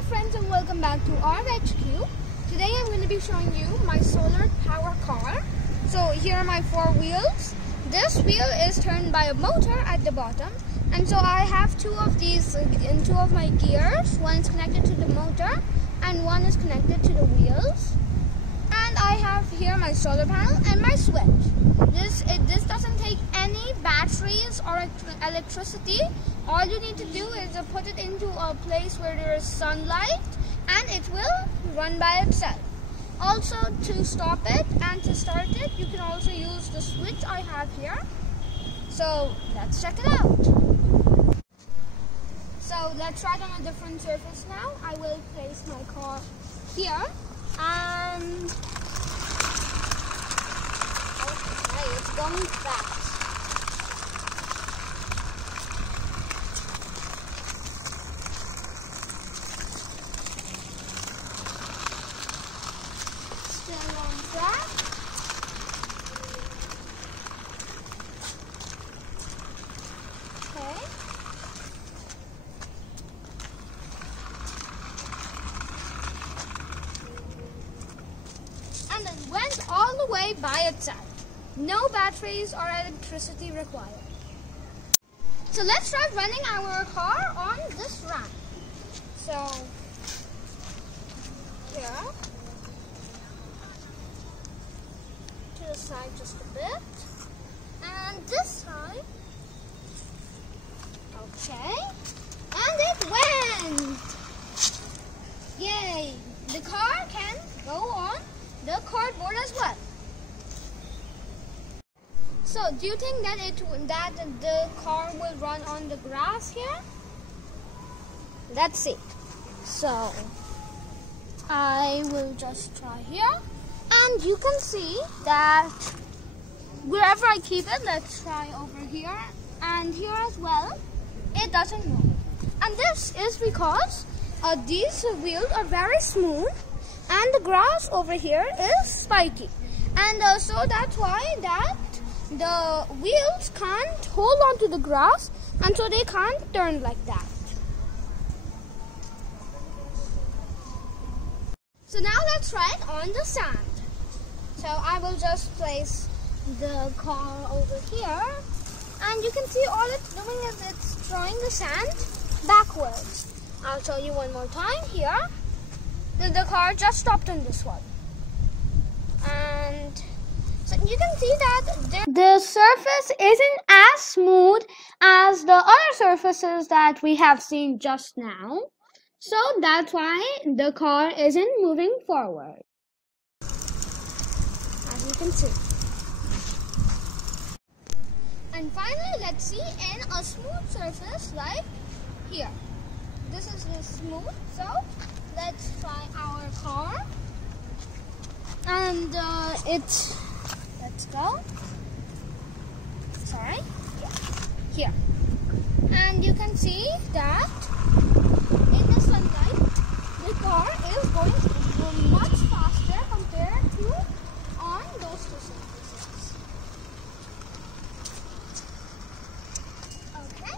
Hello friends and welcome back to RHQ. Today I'm going to be showing you my solar power car. So here are my four wheels. This wheel is turned by a motor at the bottom, and so I have two of these in two of my gears. One is connected to the motor and one is connected to the wheels. And I have here my solar panel and my switch. This doesn't take any batteries or electricity. All you need to do is put it into a place where there is sunlight and it will run by itself. Also, to stop it and to start it, you can also use the switch I have here. So let's check it out. So let's try it on a different surface now. I will place my car here and okay, it's going fast. Still on track. Okay. And it went all the way by itself. No batteries or electricity required. So let's try running our car on this ramp. So here, to the side just a bit, and this side. Okay, and it went! Yay! The car can go on the cardboard as well. So, do you think that the car will run on the grass here? Let's see. So, I will just try here, and you can see that wherever I keep it, let's try over here and here as well, it doesn't move. And this is because these wheels are very smooth and the grass over here is spiky, and so that's why that the wheels can't hold on to the grass, and so they can't turn like that. So now let's try it on the sand. So I will just place the car over here, and you can see all it's doing is it's throwing the sand backwards. I'll show you one more time here. The car just stopped on this one. And so you can see that the surface isn't as smooth as the other surfaces that we have seen just now. So that's why the car isn't moving forward, as you can see. And finally, let's see in a smooth surface like here. This is smooth, so let's try our car. And let's go. Sorry, yeah, here. And you can see that in the sunlight, the car is going much faster compared to on those two surfaces. Okay.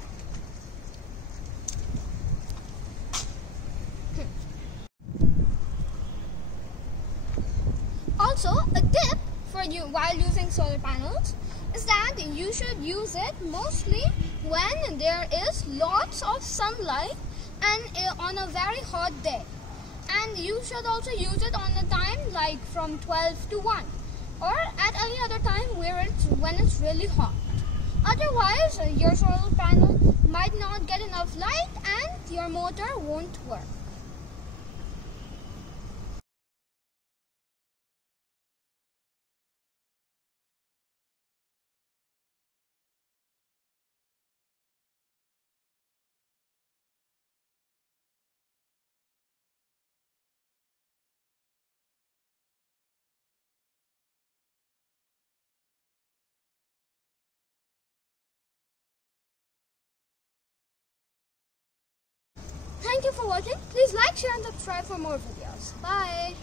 Also, a tip for you while using solar panels is that you should use it mostly when there is lots of sunlight and on a very hot day. And you should also use it on a time like from 12 to 1 or at any other time when it's really hot. Otherwise, your solar panel might not get enough light and your motor won't work. Thank you for watching. Please like, share and subscribe for more videos. Bye.